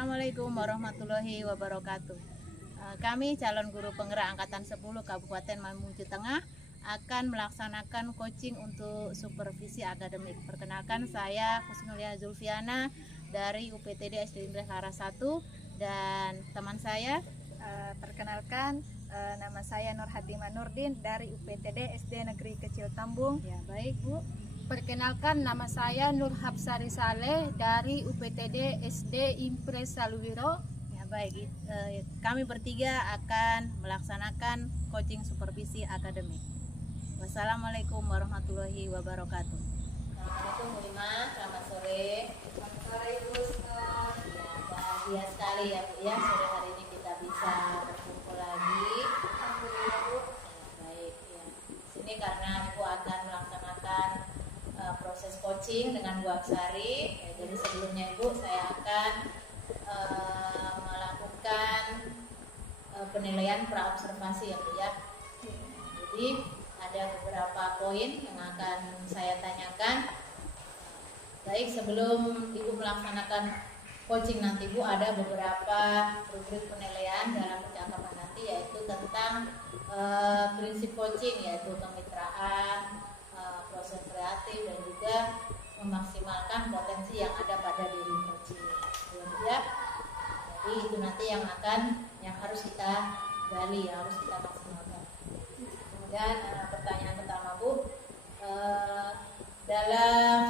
Assalamualaikum warahmatullahi wabarakatuh. Kami calon guru penggerak Angkatan 10 Kabupaten Mamuju Tengah akan melaksanakan coaching untuk supervisi akademik. Perkenalkan, saya Husnulia Zulfiana dari UPTD SD Indra Clara 1 dan teman saya. Perkenalkan, nama saya Nur Hatimah Nurdin dari UPTD SD Negeri Kecil Tambung. Ya, baik Bu. Perkenalkan, nama saya Nur Hapsari Saleh dari UPTD SD Impres Saluwiro. Ya, baik. Kami bertiga akan melaksanakan coaching supervisi akademik. Wassalamualaikum warahmatullahi wabarakatuh. Assalamualaikum Bu Ima, selamat sore. Selamat sore Ibu Usman. Ya, bahagia sekali ya Bu ya, sore hari ini kita bisa berkumpul lagi. Alhamdulillah Bu. Ya, baik ya. Sini karena Ibu akan melaksanakan proses coaching dengan Bu Apsari. Ya, jadi sebelumnya Ibu saya akan melakukan penilaian praobservasi ya Bu ya. Jadi ada beberapa poin yang akan saya tanyakan. Baik, sebelum Ibu melaksanakan coaching nanti Bu, ada beberapa rubrik penilaian dalam percakapan nanti, yaitu tentang prinsip coaching, yaitu kemitraan, proses kreatif, dan juga memaksimalkan potensi yang ada pada diri coaching. Ya, jadi itu nanti yang harus kita gali, harus kita maksimalkan. Kemudian pertanyaan pertama Bu, dalam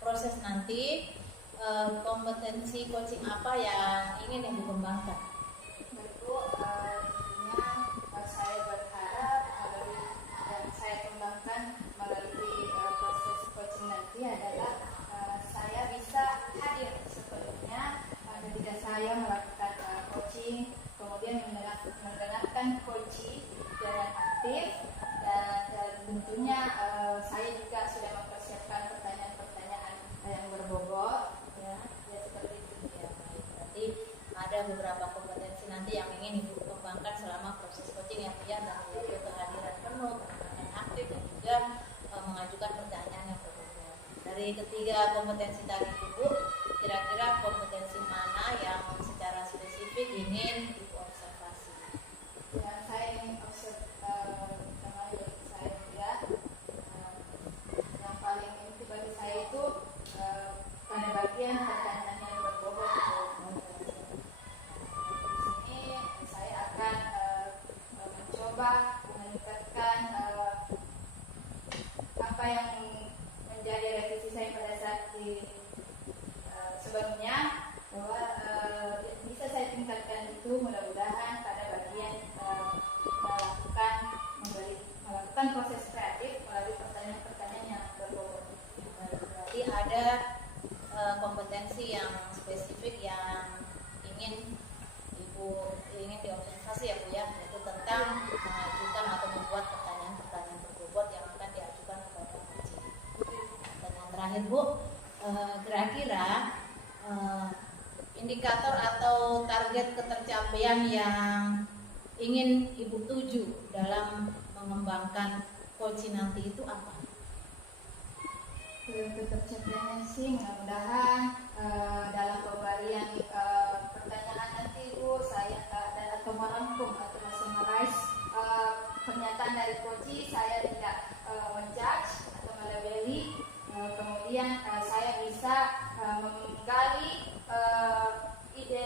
proses nanti kompetensi coaching apa yang ingin Ibu kembangkan? Baik Bu, tentunya saya berharap yang saya kembangkan melalui proses coaching nanti adalah saya bisa hadir sepenuhnya ketika saya melakukan coaching, kemudian mendengarkan coaching dengan aktif, dan tentunya saya juga sudah mempersiapkan pertanyaan-pertanyaan yang berbobot ya seperti itu ya. Baik, berarti ada beberapa kompetensi nanti yang ingin Ibu kembangkan selama proses coaching yang yaitu kehadiran penuh, pendengaran aktif, dan juga mengajukan pertanyaan yang berbobot. Dari ketiga kompetensi tadi Ibu, kira-kira kompetensi mana yang secara spesifik ingin Ibu observasi? Yang saya ingin observasi saya juga yang paling inti bagi saya itu pada bagian pertanyaan yang berbobot. Di sini saya akan mencoba meningkatkan apa yang menjadi revisi saya pada saat sebelumnya, bahwa bisa saya tingkatkan itu mudah-mudahan pada bagian melakukan proses kreatif melalui pertanyaan-pertanyaan yang berbobot. Berarti ada kompetensi yang spesifik yang ingin diobservasi ya Bu ya, yaitu tentang mengajukan atau membuat pertanyaan-pertanyaan berbobot yang akan diajukan kepada coaching. Dan yang terakhir Bu, kira-kira indikator atau target ketercapaian yang ingin Ibu tuju dalam mengembangkan coaching nanti itu apa? Ketercapaiannya sih mudah-mudahan dalam pemberian pertanyaan nanti Bu, saya atau merangkum atau summarize pernyataan dari coach, saya tidak menjudge atau melabeli, kemudian saya bisa menggali ide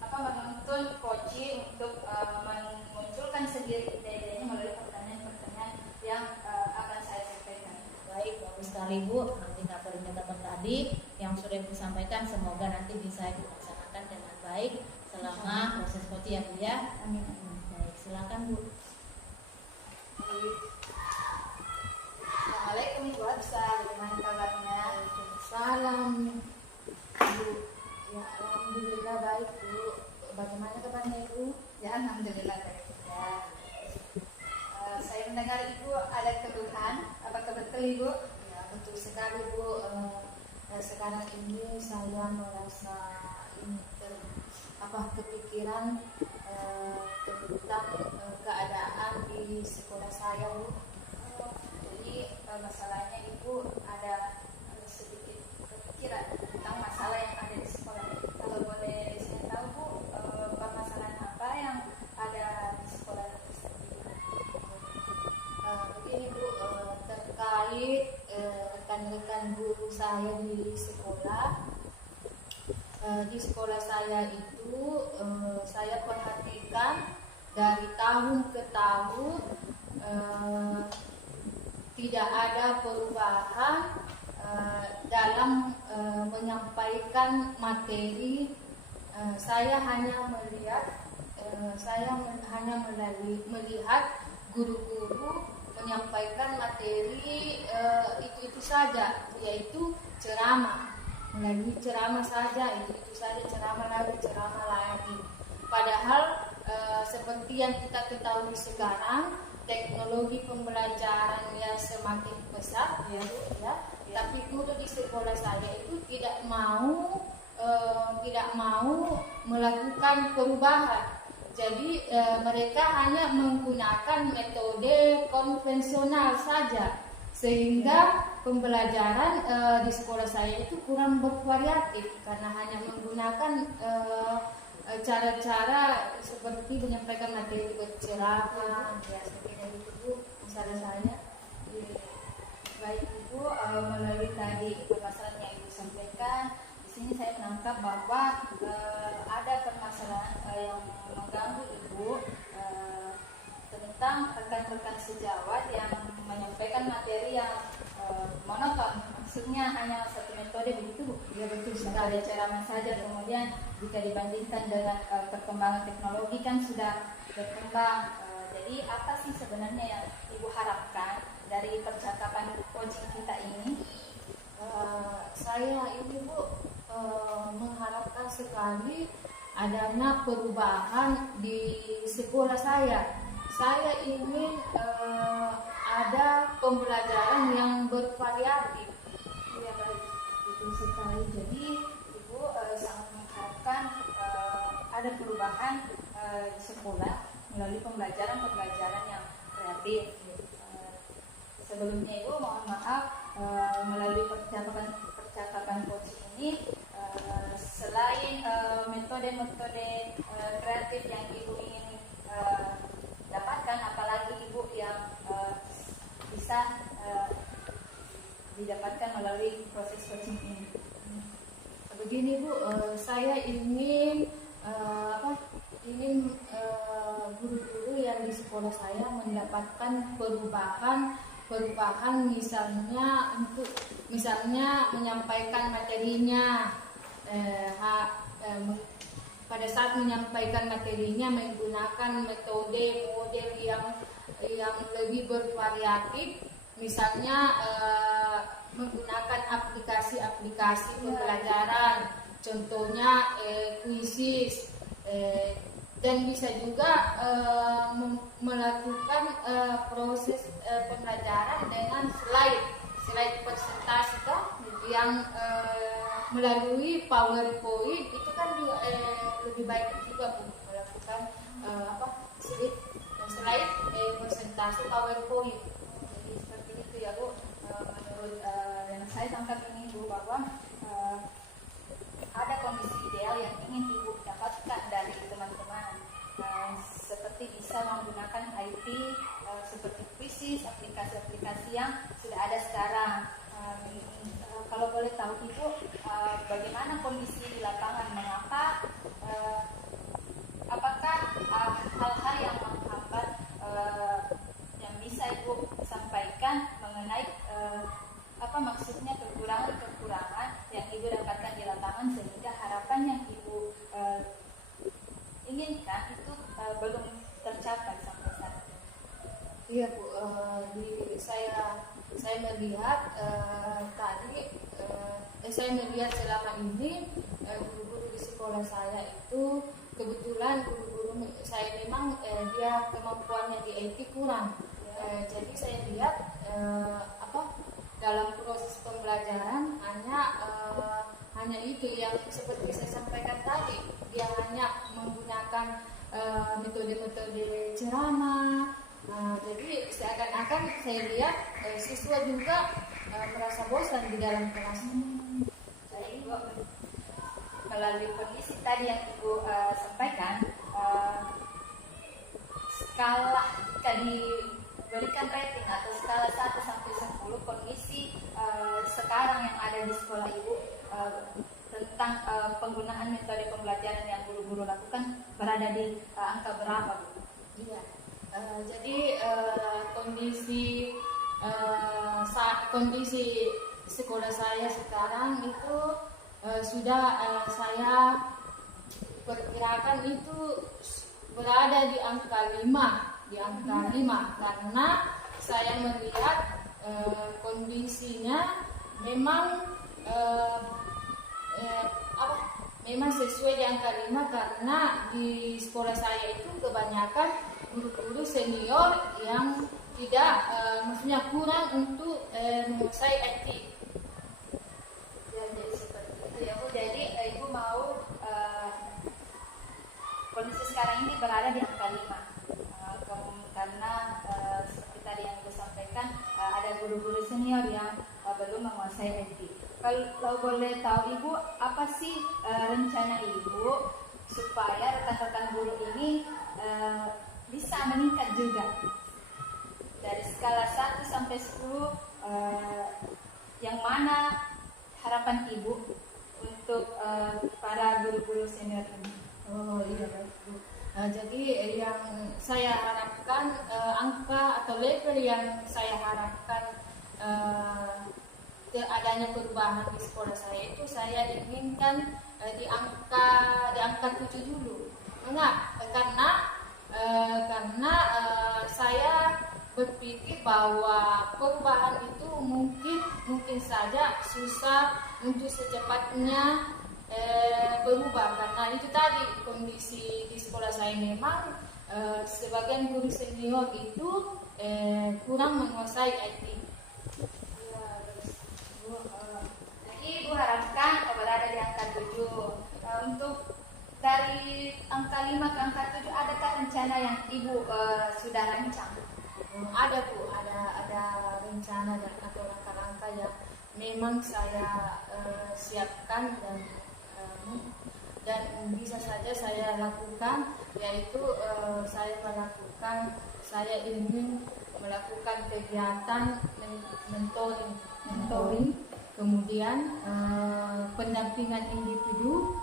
menuntun coach untuk memunculkan sendiri ide-idenya melalui pertanyaan-pertanyaan yang akan saya sampaikan. Baik, bagus sekali Bu. Indikator-indikator tadi yang sudah Ibu sampaikan semoga nanti bisa Ibu laksanakan dengan baik selama proses coaching ya Bu ya. Amin. Baik, silakan Bu. Assalamualaikum Bu Absa, bagaimana kabarnya? Salam Bu. Ya, alhamdulillah baik Bu. Bagaimana kabarnya Ibu? Ya, alhamdulillah baik juga. Saya mendengar Ibu ada keluhan, apakah betul Ibu? Ya, betul sekali Bu. Sekarang ini saya merasa kepikiran tentang keadaan di sekolah saya Bu. Jadi masalahnya Ibu ada sedikit kepikiran tentang masalah yang ada di sekolah. Kalau boleh saya di sekolah saya itu saya perhatikan dari tahun ke tahun tidak ada perubahan dalam menyampaikan materi. Saya hanya melihat guru-guru menyampaikan materi itu saja, yaitu ceramah. Melalui ceramah saja, itu saja, ceramah lagi. Padahal seperti yang kita ketahui sekarang, teknologi pembelajaran yang semakin pesat, ya. Tapi guru di sekolah saya itu tidak mau melakukan perubahan. Jadi mereka hanya menggunakan metode konvensional saja, sehingga pembelajaran di sekolah saya itu kurang bervariatif karena hanya menggunakan cara-cara seperti menyampaikan materi berceramah, ya seperti itu Bu. Misalnya saya, baik Ibu, melalui tadi permasalahan yang Ibu sampaikan, di sini saya menangkap bahwa ada permasalahan yang mengganggu Ibu tentang rekan-rekan sejawat yang menyampaikan materi yang monoton, maksudnya hanya satu metode begitu Bu? Ya betul sekali, ceramah saja. Kemudian jika dibandingkan dengan perkembangan teknologi kan sudah berkembang. Jadi apa sih sebenarnya yang Ibu harapkan dari percakapan coaching kita ini? Saya ini Bu mengharapkan sekali adanya perubahan di sekolah saya. Saya ingin ada pembelajaran yang bervariatif. Ya baik, betul sekali. Jadi Ibu sangat mengharapkan ada perubahan di sekolah melalui pembelajaran yang kreatif. Sebelumnya Ibu mohon maaf, melalui percakapan coaching ini, selain metode-metode kreatif yang Ibu ingin dapatkan, apalagi Ibu yang bisa didapatkan melalui proses coaching ini? Begini Bu, saya ingin guru-guru yang di sekolah saya mendapatkan perubahan, misalnya menyampaikan materinya, pada saat menyampaikan materinya menggunakan metode model yang lebih bervariatif, misalnya menggunakan aplikasi pembelajaran, contohnya kuisis, dan bisa juga melakukan proses pembelajaran dengan slide presentasi yang melalui PowerPoint. Itu kan juga lebih baik juga Bu, melakukan slide presentasi PowerPoint. Jadi seperti itu ya Bu. Menurut yang saya tangkap ini Bu, bahwa ada kondisi ideal yang ingin Ibu dapatkan dari teman-teman, seperti bisa menggunakan IT seperti Quizzes, aplikasi-aplikasi yang sudah ada sekarang. Kalau boleh tahu Ibu, bagaimana kondisi di lapangan, mengapa, apakah hal-hal yang menghambat yang bisa Ibu sampaikan mengenai apa maksudnya kekurangan yang Ibu dapatkan di lapangan, sehingga harapan yang Ibu inginkan itu belum tercapai sampai saat ini? Iya Bu, saya melihat saya melihat selama ini guru-guru di sekolah saya itu kebetulan guru-guru saya memang dia kemampuannya di IT kurang. Jadi saya lihat dalam proses pembelajaran hanya itu yang seperti saya sampaikan tadi, dia hanya menggunakan metode-metode ceramah. Jadi seakan-akan saya lihat siswa juga merasa bosan di dalam kelas. Jadi Ibu, melalui kondisi tadi yang Ibu sampaikan, skala jika diberikan rating atau skala 1 sampai 10, kondisi sekarang yang ada di sekolah Ibu tentang penggunaan metode pembelajaran yang guru-guru lakukan berada di angka berapa, Bu? Iya. Jadi kondisi sekolah saya sekarang itu sudah saya perkirakan itu berada di angka 5, karena saya melihat kondisinya memang memang sesuai di angka 5 karena di sekolah saya itu kebanyakan guru-guru senior yang tidak maksudnya kurang untuk menguasai IT. Ya, jadi seperti itu ya, Bu. Jadi Ibu mau kondisi sekarang ini berada di angka 5 karena seperti tadi yang Ibu sampaikan ada guru-guru senior yang belum menguasai IT. Kalau boleh tahu Ibu, apa sih rencana Ibu supaya rekan-rekan guru ini bisa meningkat juga dari skala 1 sampai 10, yang mana harapan Ibu untuk para guru-guru senior ini? Oh iya baik Bu. Jadi yang saya harapkan angka atau level yang saya harapkan adanya perubahan di sekolah saya itu saya inginkan di angka 7 dulu. Karena saya berpikir bahwa perubahan itu mungkin saja susah untuk secepatnya berubah karena itu tadi kondisi di sekolah saya memang sebagian guru senior itu kurang menguasai IT. Jadi Ibu harapkan berada di angka 7. Untuk dari angka 5 ke angka 7, adakah rencana yang Ibu sudah rancang? Ada Bu, ada rencana atau langkah-langkah yang memang saya siapkan dan bisa saja saya lakukan, yaitu saya ingin melakukan kegiatan mentoring, kemudian pendampingan individu,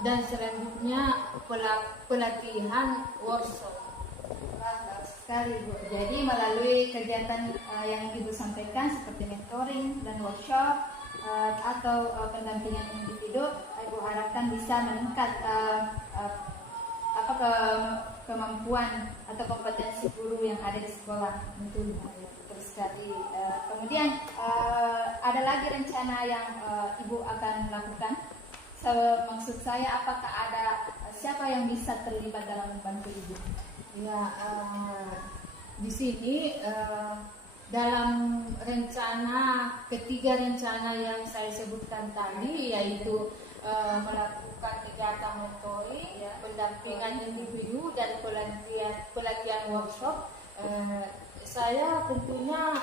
dan selanjutnya pelatihan workshop. Bagus sekali, Bu. Jadi melalui kegiatan yang Ibu sampaikan seperti mentoring dan workshop atau pendampingan individu, Ibu harapkan bisa meningkat kemampuan atau kompetensi guru yang ada di sekolah. Betul sekali. Kemudian ada lagi rencana yang Ibu akan lakukan. Maksud saya, apakah ada siapa yang bisa terlibat dalam membantu Ibu? Ya, di sini dalam ketiga rencana yang saya sebutkan tadi, yaitu melakukan kegiatan mentoring, pendampingan individu dan pelatihan workshop, saya tentunya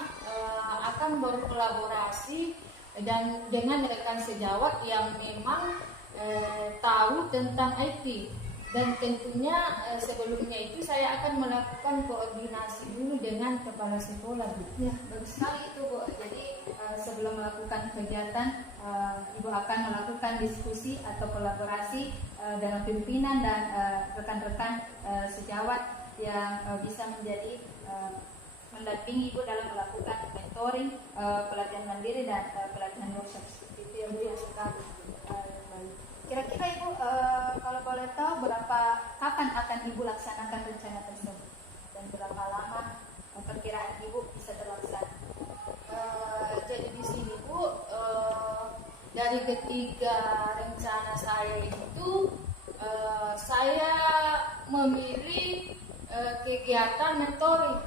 akan berkolaborasi dan dengan rekan sejawat yang memang tahu tentang IT. Dan tentunya sebelumnya itu saya akan melakukan koordinasi dulu dengan kepala sekolah, Bu. Ya, bagus sekali itu, Bu. Jadi sebelum melakukan kegiatan, Ibu akan melakukan diskusi atau kolaborasi dengan pimpinan dan rekan-rekan sejawat yang bisa menjadi mendampingi Ibu dalam melakukan mentoring, pelatihan mandiri dan pelatihan workshop. Itu yang Bu yang sekali. Kira-kira Ibu kalau boleh tahu kapan akan Ibu laksanakan rencana tersebut dan berapa lama perkiraan Ibu bisa terlaksana? Jadi di sini Bu, dari ketiga rencana saya itu saya memilih kegiatan mentoring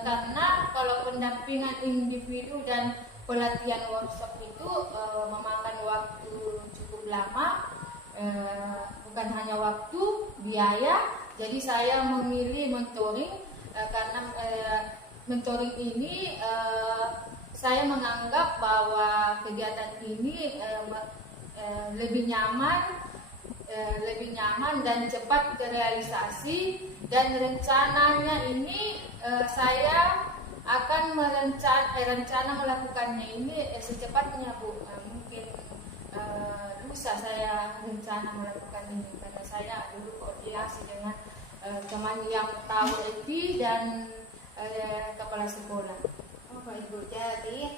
karena kalau pendampingan individu dan pelatihan workshop itu memakan waktu cukup lama, bukan hanya waktu, biaya. Jadi saya memilih mentoring karena mentoring ini saya menganggap bahwa kegiatan ini lebih nyaman dan cepat terrealisasi, dan rencananya ini saya akan rencana melakukannya ini secepatnya, Bu. Mungkin bisa saya rencana melakukan ini karena saya dulu koordinasi dengan teman yang tahu IT dan kepala sekolah. Oh Pak Ibu, jadi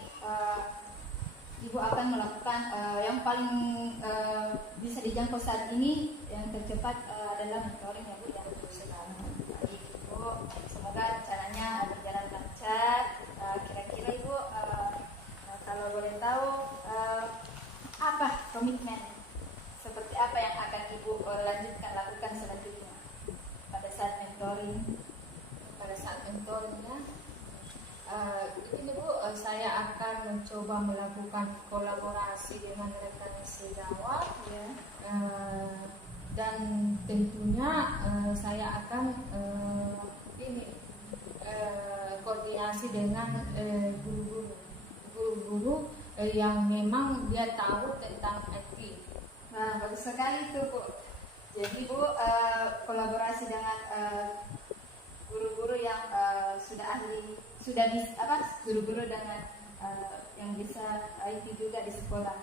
Ibu akan melakukan yang paling bisa dijangkau saat ini yang tercepat adalah mentoring ya Bu ya. Baik Ibu, semoga rencananya berjalan lancar. Kira-kira Ibu kalau boleh tahu apa komitmen seperti apa yang akan Ibu lakukan selanjutnya pada saat mentoring? Pada saat mentornya ini Bu, saya akan mencoba melakukan kolaborasi dengan rekan sejawat Ya. dan tentunya saya akan koordinasi dengan guru-guru yang memang dia tahu tentang IT. Nah, bagus sekali itu Bu. Jadi Bu kolaborasi dengan guru-guru yang sudah ahli, guru-guru dengan yang bisa IT juga di sekolah.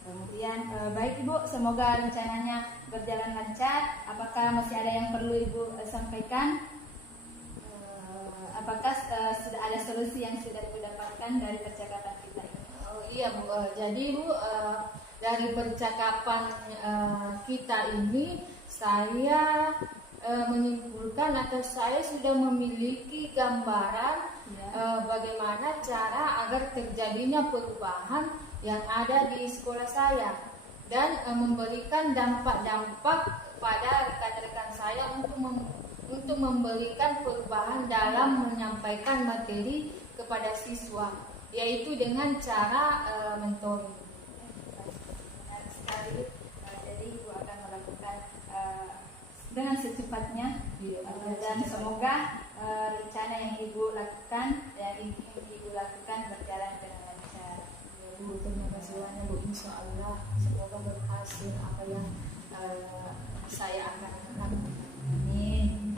Kemudian baik Ibu, semoga rencananya berjalan lancar. Apakah masih ada yang perlu Ibu sampaikan? Apakah sudah ada solusi yang sudah Ibu dapatkan dari percakapan kita ini? Oh iya Bu, jadi Bu dari percakapan kita ini saya menyimpulkan atau saya sudah memiliki gambaran bagaimana cara agar terjadinya perubahan yang ada di sekolah saya dan memberikan dampak-dampak pada rekan-rekan saya untuk memberikan perubahan dalam menyampaikan materi kepada siswa, yaitu dengan cara mentoring. Benar sekali. Jadi Ibu akan melakukan dengan secepatnya dan semoga rencana yang Ibu lakukan berjalan dengan lancar. Bu, terima kasih banyak Bu, insya Allah semoga berhasil apa yang saya akan lakukan. Amin.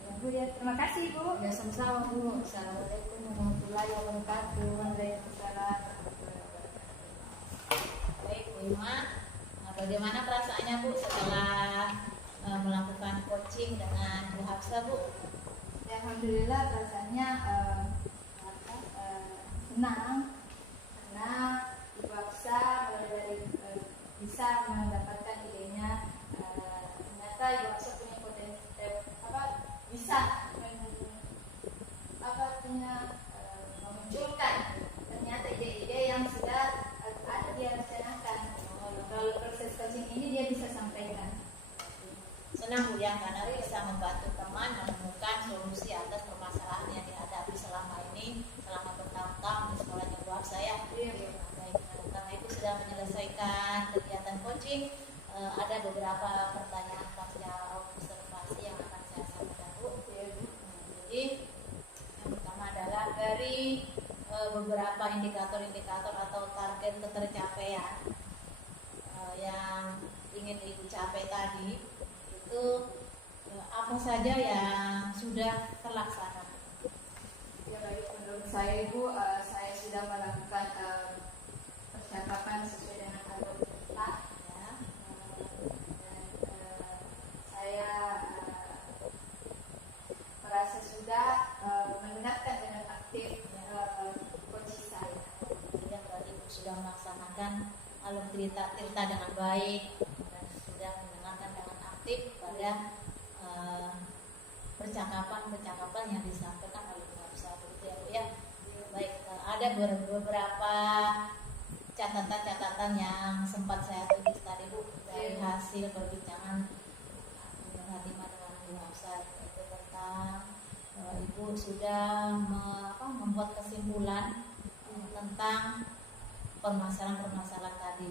Ya Bu ya, terima kasih Bu. Ya sama-sama Bu. Assalamualaikum warahmatullahi wabarakatuh. Waalaikumsalam. Baik Bu Ima, bagaimana perasaannya Bu setelah melakukan coaching dengan Bu Hafsa Bu? Ya, alhamdulillah perasaannya senang karena Ibu Hafsa mulai dari bisa mendapatkan idenya. Ternyata Ibu Hafsa punya potensi bisa memunculkan ternyata ide-ide yang sudah ada dia rencanakan. Kalau proses coaching ini dia bisa sampaikan. Senang Bu ya, karena bisa membantu teman menemukan solusi atas permasalahan yang dihadapi selama bertahun-tahun di sekolahnya Bu Hafsa ya. Baik, karena itu sudah menyelesaikan kegiatan coaching, ada beberapa pertanyaan pasca observasi yang akan saya sampaikan Bu. Jadi yang pertama adalah dari beberapa indikator-indikator atau target ketercapaian yang ingin Ibu capai tadi, itu apa saja yang sudah terlaksana? Ya baik, menurut saya Ibu, saya sudah melakukan percakapan sesuai dengan alur cerita ya. Dan saya merasa sudah mendengarkan dengan aktif coach saya. Yang berarti Ibu sudah melaksanakan alur cerita dengan baik dan sudah mendengarkan dengan aktif pada percakapan yang disampaikan oleh Bu Hafsa ya. Baik, ada beberapa catatan-catatan yang sempat saya tulis tadi Bu dari hasil perbincangan dengan Bu Hafsa, itu tentang Ibu sudah membuat kesimpulan tentang permasalahan tadi,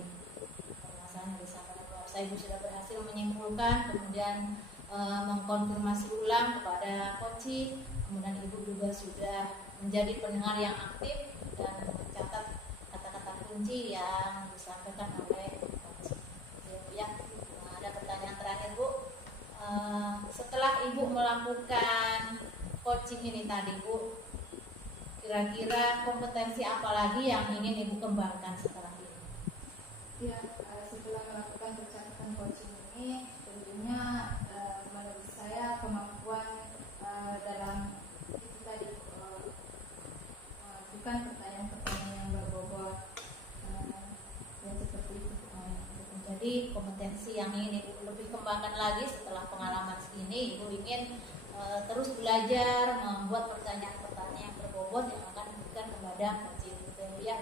permasalahan yang disampaikan Bu Hafsa. Ibu sudah berhasil menyimpulkan, kemudian mengkonfirmasi ulang kepada coaching, kemudian Ibu juga sudah menjadi pendengar yang aktif dan mencatat kata-kata kunci yang disampaikan oleh coaching. Ya, ada pertanyaan terakhir Bu. Setelah Ibu melakukan coaching ini tadi Bu, kira-kira kompetensi apa lagi yang ingin Ibu kembangkan setelah ini? Ya, setelah melakukan percakapan coaching ini, tentunya menurut saya kemampuan dalam itu tadi bukan pertanyaan-pertanyaan yang berbobot dan seperti itu. Jadi kompetensi yang ingin Ibu lebih kembangkan lagi setelah pengalaman ini, Ibu ingin terus belajar membuat pertanyaan-pertanyaan yang berbobot yang akan diberikan kepada coaching gitu ya.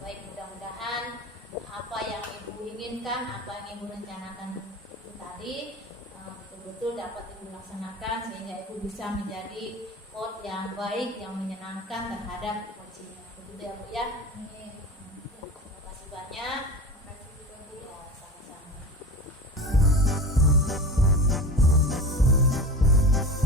Baik, mudah-mudahan apa yang Ibu inginkan, apa yang Ibu rencanakan itu tadi betul-betul dapat Ibu laksanakan sehingga Ibu bisa menjadi coach yang baik, yang menyenangkan terhadap coaching. Begitu ya Bu ya. Terima kasih banyak.